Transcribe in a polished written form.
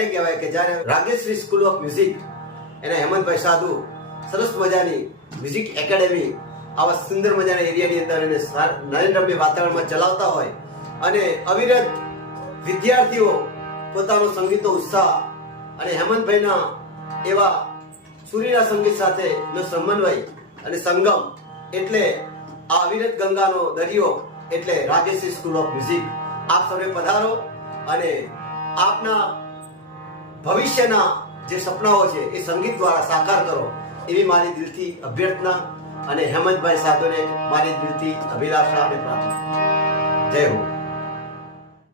ક્યારે કહેવાય કે જ્યારે રાજેશ્રી સ્કૂલ ઓફ મ્યુઝિક એના હેમંતભાઈ સાધુ સરસ મજાની મ્યુઝિક એકેડેમી આવા સુંદર મજાના એરિયાની અંદર એને નરેન્દ્રભાઈ વાતાવરણમાં ચલાવતા હોય અને અવિરત વિદ્યાર્થીઓ પોતાનો સંગીતનો ઉત્સાહ અને હેમંતભાઈના એવા સુરીલા સંગીત સાથેનો સમન્વય અને સંગમ એટલે આ અવિરત ગંગાનો દરિયો એટલે રાજેશ્રી સ્કૂલ ઓફ મ્યુઝિક. આપ સૌને પધારો અને આપના ભવિષ્યના જે સપનાઓ છે એ સંગીત દ્વારા સાકાર કરો એવી મારી દિલથી અભ્યર્થના અને હેમંતભાઈ સાધુને મારી દિલથી અભિલાષા અને પ્રાર્થના. જય હો.